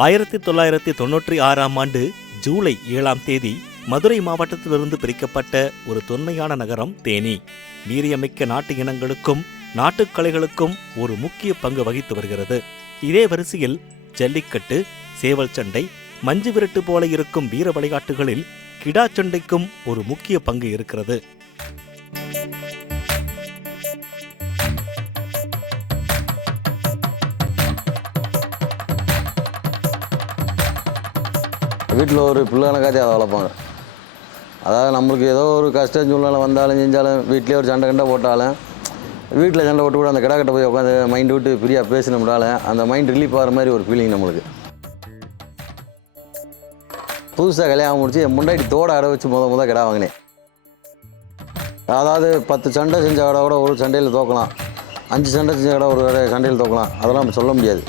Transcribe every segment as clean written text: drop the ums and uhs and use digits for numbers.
1996ஆம் ஆண்டு ஜூலை 7ஆம் தேதி மதுரை மாவட்டத்திலிருந்து பிரிக்கப்பட்ட ஒரு தொன்மையான நகரம் தேனி. வீரியமிக்க நாட்டு இனங்களுக்கும் நாட்டுக்கலைகளுக்கும் ஒரு முக்கிய பங்கு வகித்து வருகிறது. இதே வரிசையில் ஜல்லிக்கட்டு, சேவல் சண்டை, மஞ்சு விரட்டு போல இருக்கும் வீர விளையாட்டுகளில் கிடா சண்டைக்கும் ஒரு முக்கிய பங்கு இருக்கிறது. வீட்டில் ஒரு பிள்ளைன காட்சி அதை வளர்ப்பாங்க. அதாவது நம்மளுக்கு ஏதோ ஒரு கஷ்டம் சூழ்நிலை வந்தாலும் செஞ்சாலும் வீட்டிலே ஒரு சண்டை கண்டை போட்டாலும் வீட்டில் சண்டை போட்டு கூட அந்த கிடா கட்ட போய் உட்காந்து மைண்டு விட்டு ஃப்ரீயாக பேசினோம்னால அந்த மைண்ட் ரிலீஃப் ஆகிற மாதிரி ஒரு ஃபீலிங் நம்மளுக்கு. புதுசாக கல்யாணம் முடிச்சு என் முன்னாடி தோட அடை வச்சு முத கிடா வாங்கினேன். அதாவது 10 சண்டை செஞ்ச கடை கூட ஒரு சண்டையில் தோக்கலாம், 5 சண்டை செஞ்ச கடை ஒரு சண்டையில் தோக்கலாம். அதெல்லாம் நம்ம சொல்ல முடியாது.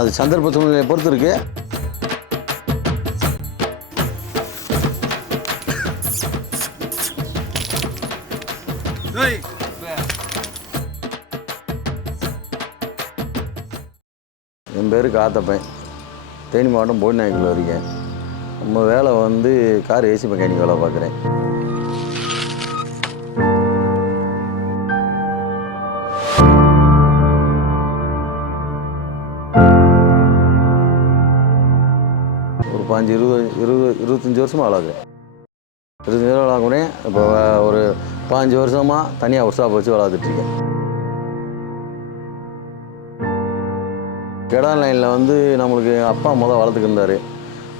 அது சந்தர்ப்ப சூழ்நிலையை பொறுத்து இருக்குது. என் பேர் காத்தப்பன். தேனி மாவட்டம் போடிநாயக்கல் இருக்கேன். நம்ம வேலை வந்து கார் ஏசி மெக்கானிக் வேலை பார்க்குறேன். ஒரு 25 வருஷமாக வேலை பார்க்குறேன். 25 வருஷம் வேலை பார்க்குறேன். இப்போ ஒரு 5 வருஷமாக தனியாக ஒர்க் ஷாப் வச்சு வளர்த்துட்ருக்கேன். கிடா லைனில் வந்து நம்மளுக்கு அப்பா வளர்த்துக்கிருந்தார்.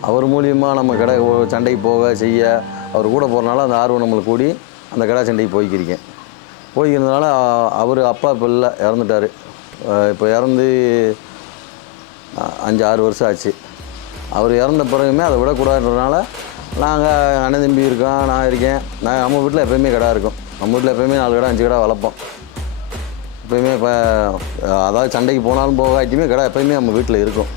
அவர் மூலியமாக நம்ம கிடா சண்டைக்கு போக செய்ய அவர் கூட போகிறனால அந்த ஆர்வம் நம்மளுக்கு கூடி அந்த கிடா சண்டைக்கு போய்க்கிறதுனால அவர் அப்பா இப்போ இல்லை, இறந்துட்டார். இப்போ இறந்து 5-6 வருஷம் ஆச்சு. அவர் இறந்த பிறகுமே அதை விடக்கூடாதுன்றதுனால நாங்கள் அண்ணன் தம்பி இருக்கோம், நான் இருக்கேன். நம்ம வீட்டில் எப்போயுமே கிடா இருக்கும். நம்ம வீட்டில் எப்போயுமே 4 கிடா 5 கிடா வளர்ப்போம். எப்போயுமே இப்போ அதாவது சண்டைக்கு போனாலும் போகாட்டியுமே கிடா எப்போயுமே நம்ம வீட்டில் இருக்கும்.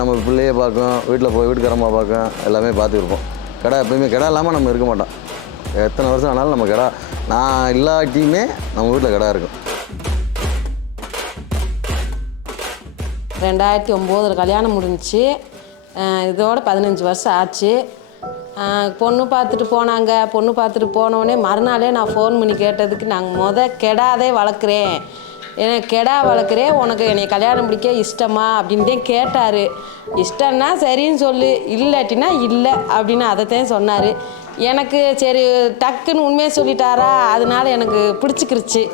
நம்ம பிள்ளையை பார்க்கும், வீட்டுக்காரம்மா பார்க்கும், எல்லாமே பார்த்துருப்போம். கிடா எப்போயுமே கிடா இல்லாமல் நம்ம இருக்க மாட்டோம். எத்தனை வருஷம் ஆனாலும் நம்ம கிடா, நான் இல்லாட்டியுமே நம்ம வீட்டில் கிடா இருக்கும். 2009 கல்யாணம் முடிஞ்சிச்சு. இதோட 15 வருஷம் ஆச்சு. பொண்ணு பார்த்துட்டு போனாங்க. பொண்ணு பார்த்துட்டு போனோடனே மறுநாளே நான் ஃபோன் பண்ணி கேட்டதுக்கு, நாங்கள் கெடாதே வளர்க்குறேன், எனக்கு கெடா வளர்க்குறேன், உனக்கு என்னை கல்யாணம் பிடிக்க இஷ்டமா அப்படின்ட்டே கேட்டார். இஷ்டம்னா சரின்னு சொல்லு, இல்லாட்டினா இல்லை அப்படின்னு அதைத்தான் சொன்னார். எனக்கு சரி டக்குன்னு உண்மையை சொல்லிட்டாரா, அதனால எனக்கு பிடிச்சிக்கிருச்சு.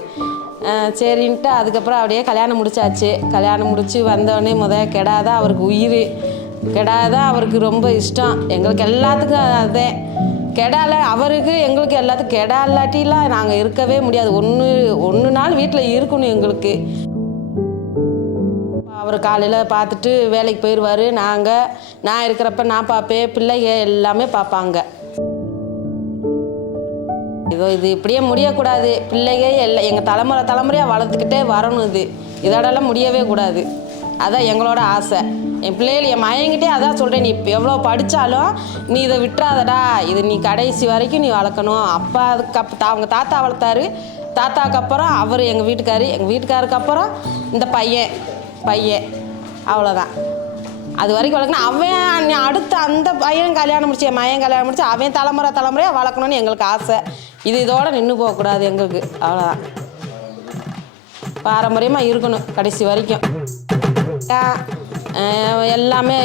சரின்ட்டு அதுக்கப்புறம் அப்படியே கல்யாணம் முடிச்சாச்சு. கல்யாணம் முடித்து வந்தோடனே கெடா தான் அவருக்கு உயிர். கெடா தான் அவருக்கு ரொம்ப இஷ்டம். எங்களுக்கு எல்லாத்துக்கும் அதுதான். கெடால அவருக்கு எங்களுக்கு எல்லாத்துக்கும் கெடா இல்லாட்டிலாம் நாங்கள் இருக்கவே முடியாது. ஒன்று நாள் வீட்டில் இருக்கணும் எங்களுக்கு. அவர் காலையில் பார்த்துட்டு வேலைக்கு போயிடுவார். நான் இருக்கிறப்ப நான் பார்ப்பேன், பிள்ளைங்க எல்லாமே பார்ப்பாங்க. இது இப்படியே முடியக்கூடாது. பிள்ளைங்க எங்கள் தலைமுறையாக வளர்த்துக்கிட்டே வரணும். இதோடலாம் முடியவே கூடாது. அதான் எங்களோட ஆசை. என் பிள்ளைகள் என் மயங்கிட்டே அதான் சொல்கிறேன், நீ எவ்வளோ படித்தாலும் நீ இதை விட்டுறாதடா, இது நீ கடைசி வரைக்கும் நீ வளர்க்கணும். அப்பா அவங்க தாத்தா வளர்த்தாரு. தாத்தாவுக்கு அப்புறம் அவர் எங்கள் வீட்டுக்காருக்கு அப்புறம் இந்த பையன் அவ்வளோதான். அது வரைக்கும் வளர்க்கணும். அவன் அடுத்து அந்த பையன் கல்யாணம் முடிச்சு, என் மயன் கல்யாணம் முடிச்சு அவன் தலைமுறையாக வளர்க்கணும்னு எங்களுக்கு ஆசை. இதோடு நின்று போகக்கூடாது எங்களுக்கு, அவ்வளோதான். பாரம்பரியமாக இருக்கணும் கடைசி வரைக்கும். எல்லாமே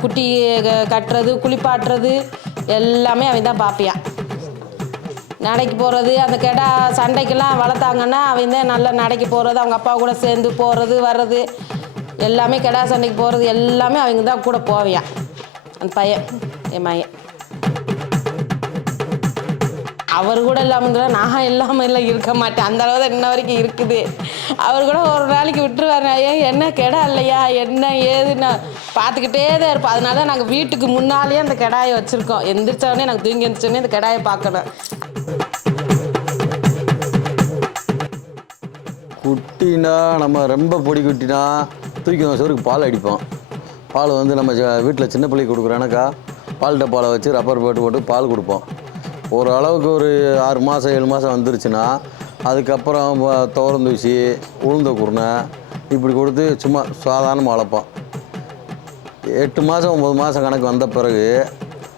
குட்டி கட்டுறது, குளிப்பாட்டுறது எல்லாமே அவன் தான் பார்ப்பியான். நடைக்கு போகிறது, அந்த கெடா சண்டைக்கெல்லாம் வளர்த்தாங்கன்னா அவன் தான் நல்லா நடைக்கு போகிறது, அவங்க அப்பா கூட சேர்ந்து போகிறது வர்றது எல்லாமே, கெடா சண்டைக்கு போகிறது எல்லாமே அவங்க தான் கூட போவியான். அந்த பையன் என் மயன். அவர் கூட இல்லாமல் நான் இல்லாமல் இருக்க மாட்டேன். அந்த அளவு தான் இன்ன வரைக்கும் இருக்குது. அவர் கூட ஒரு நாளைக்கு விட்டுருவார். என்ன கெடா இல்லையா என்ன ஏதுன்னு பார்த்துக்கிட்டே தான் இருப்போம். அதனால தான் நாங்கள் வீட்டுக்கு முன்னாலேயே அந்த கெடாயை வச்சுருக்கோம். எந்திரிச்சோடனே நாங்கள் தூங்கி எந்திரிச்சோடனே அந்த கெடாயை பார்க்கணும். குட்டினா நம்ம ரொம்ப பொடி குட்டினா தூக்கி சோறுக்கு பால் அடிப்போம். பால் வந்து நம்ம வீட்டில் சின்ன பிள்ளைக்கு கொடுக்குறோன்னாக்கா பால் டப்பாவில் வச்சு ரப்பர் போட்டு பால் கொடுப்போம். ஒரு அளவுக்கு ஒரு 6 மாதம் 7 மாதம் வந்துருச்சுன்னா அதுக்கப்புறம் துவரந்தூசி, உளுந்த குருணை இப்படி கொடுத்து சும்மா சாதாரணமாக வளர்ப்போம். 8 மாதம் 9 மாதம் கணக்கு வந்த பிறகு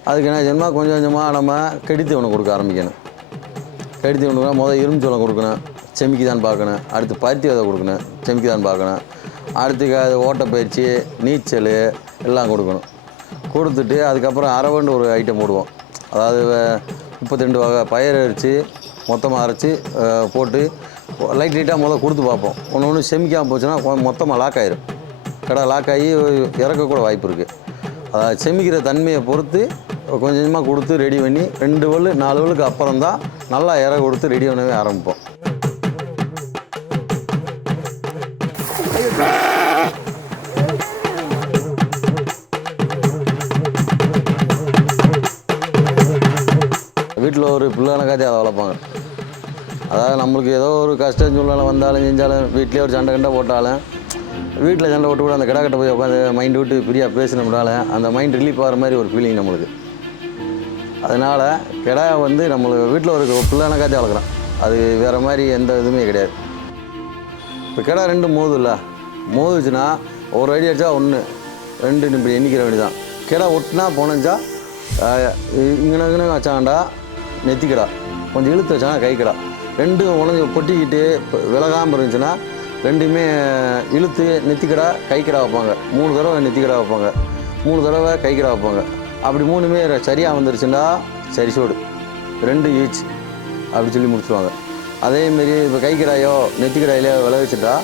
அதுக்கு என்ன செய்யணுமா, கொஞ்சம் கொஞ்சமாக நம்ம கெடித்தீவனம் கொடுக்க ஆரம்பிக்கணும். கெடித்தீவனம் முதல் இரும்புச்சோளம் கொடுக்கணும், செமிக்குதான்னு பார்க்கணும். அடுத்து பருத்தி விதை கொடுக்கணும், செமிக்குதான்னு பார்க்கணும். அடுத்து அது ஓட்டப்பயிற்சி, நீச்சல் எல்லாம் கொடுக்கணும். கொடுத்துட்டு அதுக்கப்புறம் அரவண்டு ஒரு ஐட்டம் போடுவோம். அதாவது 32 வகை பயிர் அரைச்சி மொத்தமாக அரைச்சி போட்டு லைட்டாக முதல் கொடுத்து பார்ப்போம். ஒன்று செமிக்காமல் போச்சுன்னா மொத்தமாக லாக் ஆகிரும். கடை லாக் ஆகி இறக்கக்கூட வாய்ப்பு இருக்குது. அதாவது செமிக்கிற தன்மையை பொறுத்து கொஞ்சம் கொஞ்சமாக கொடுத்து ரெடி பண்ணி 2 வல் 4 வலுக்கு அப்புறம் தான் நல்லா இறக்க கொடுத்து ரெடி பண்ணவே ஆரம்பிப்போம். வீட்டில் ஒரு பிள்ளைன காத்தி அதை வளர்ப்பாங்க. அதாவது நம்மளுக்கு ஏதோ ஒரு கஷ்டம் சூழ்நிலை வந்தாலும் செஞ்சாலும் வீட்டிலே ஒரு சண்டை கண்டை போட்டாலும் வீட்டில் சண்டை போட்டு கூட அந்த கிட்ட போய் உட்காந்து மைண்டு விட்டு ஃப்ரீயாக பேசினோம்னால அந்த மைண்ட் ரிலீஃப் ஆகிற மாதிரி ஒரு ஃபீலிங் நம்மளுக்கு. அதனால் கிடா வந்து நம்மளுக்கு வீட்டில் ஒரு பிள்ளைன காத்தி வளர்க்குறோம். அது வேறு மாதிரி எந்த இதுவுமே கிடையாது. இப்போ கிடா 2 மோதுச்சுன்னா ஒரு அடி அடித்தா 1 2 இப்படி எண்ணிக்கிற வேண்டி தான். கிடா ஒட்டினா போனச்சா இங்கே வச்சாண்டா நெத்திக்கிடா, கொஞ்சம் இழுத்து வச்சாங்கன்னா கைக்கிடா. 2 உணர்ந்து பொட்டிக்கிட்டு விலகாமல் இருந்துச்சுன்னா 2மே இழுத்து நெத்திக்கிடா கைக்கிடா வைப்பாங்க. 3 தடவை நெத்திக்கிடா வைப்பாங்க, 3 தடவை கைக்கிடா வைப்பாங்க. அப்படி 3மே சரியாக வந்துருச்சுன்னா சரி சோடு 2 ஈச் அப்படி சொல்லி முடிச்சுடுவாங்க. அதேமாரி இப்போ கைக்கிடாயோ நெத்திக்கிடாயிலையோ விளைவிச்சுட்டா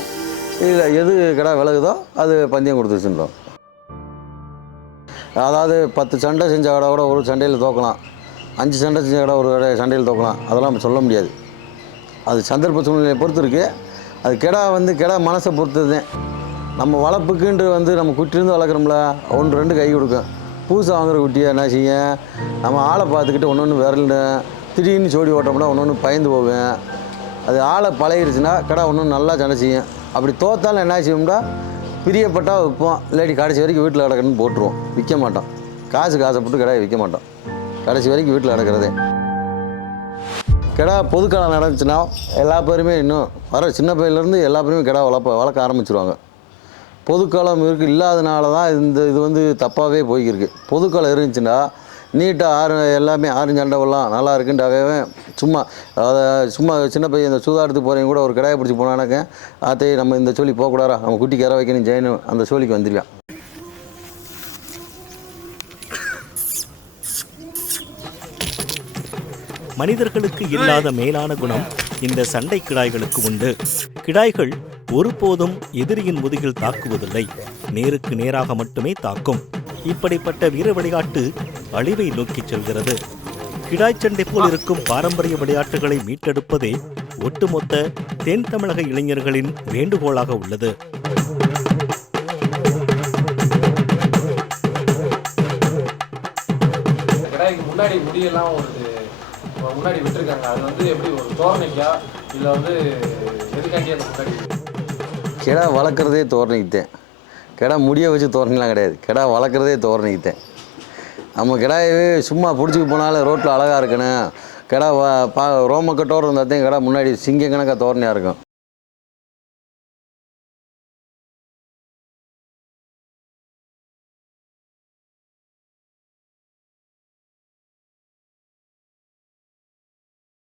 இல்லை எது கிடா விலகுதோ அது பந்தயம் கொடுத்துருச்சுன்றோம். அதாவது 10 சண்டை செஞ்ச கடை கூட ஒரு சண்டையில் தோக்கலாம், 5 சண்டை செஞ்ச கடை ஒரு சண்டையில் தோக்கலாம். அதெல்லாம் நம்ம சொல்ல முடியாது. அது சந்தர்ப்ப சூழ்நிலையை பொறுத்து இருக்குது. அது கிடா வந்து கிடா மனசை பொறுத்தது தான். நம்ம வளர்ப்புக்குன்ட்டு வந்து நம்ம குட்டிலேருந்து வளர்க்குறோம்ல 1 2 கை கொடுக்கும். புதுசாக வாங்குற குட்டியை என்ன செய்யும், நம்ம ஆளை பார்த்துக்கிட்டு ஒன்று விரல்னு திடீர்னு சோடி ஓட்டோம்னா ஒன்று பயந்து போவேன். அது ஆளை பழகிருச்சுன்னா கிடா ஒன்று நல்லா சண்டை செய்யும். அப்படி தோத்தாலும் என்ன செய்யும்னா பிரியப்பட்டால் விற்போம், இல்லாட்டி கடைசி வரைக்கும் வீட்டில் கிடக்கணும்னு போட்டுருவோம், விற்க மாட்டோம். காசுப்பட்டு கிடாயை விற்க மாட்டோம், கடைசி வரைக்கும் வீட்டில் கிடக்கிறதே. கிடா பொதுக்காலம் நடந்துச்சுன்னா எல்லா பேருமே இன்னும் வர சின்ன பையன்லேருந்து எல்லா பேருமே கிடா வளர்க்க ஆரம்பிச்சிருவாங்க. பொதுக்காலம் இல்லாதனால தான் இது வந்து தப்பாகவே போய்க்கிருக்கு. பொதுக்காலம் இருந்துச்சுன்னா நீட்டாக எல்லாமே சண்டைலாம் நல்லா இருக்குன்றாகவே சும்மா சின்ன பையன் இந்த சூதாட்டத்துக்கு போகிறவங்க கூட ஒரு கிடாயை பிடிச்சி போனானாக்க ஆத்தையே நம்ம இந்த சோழி போகக்கூடாதா, நம்ம குட்டிக்கு இற வைக்கணும் ஜெயணும் அந்த சோழிக்கு வந்துடுவான். மனிதர்களுக்கு இல்லாத மேலான குணம் இந்த சண்டை கிடாய்களுக்கு உண்டு. கிடாய்கள் ஒருபோதும் எதிரியின் முதுகில் தாக்குவதில்லை, நேருக்கு நேராக மட்டுமே தாக்கும். இப்படிப்பட்ட வீர விளையாட்டு அழிவை நோக்கி செல்கிறது. கிடாய் சண்டை போல் இருக்கும் பாரம்பரிய விளையாட்டுகளை மீட்டெடுப்பதே ஒட்டுமொத்த தென் தமிழக இளைஞர்களின் வேண்டுகோளாக உள்ளது. முன்னாடி முடியெல்லாம் முன்னாடி விட்டுருக்காங்க, அது வந்து எப்படி ஒரு தோரணைக்கா இல்லை வந்து எதுக்காண்டி அந்த முன்னாடி? கிடா வளர்க்குறதே தோரணைக்குத்தேன். கிடா முடிய வச்சு தோரணைலாம் கிடையாது, கிடா வளர்க்குறதே தோரணைக்குத்தேன். நம்ம கிடாயவே சும்மா பிடிச்சிக்கு போனாலும் ரோட்டில் அழகாக இருக்கணும், கிடா ரோமக்கட்டோடு இருந்தால் தான் கிடா முன்னாடி சிங்க கணக்காக தோரணையாக இருக்கும்.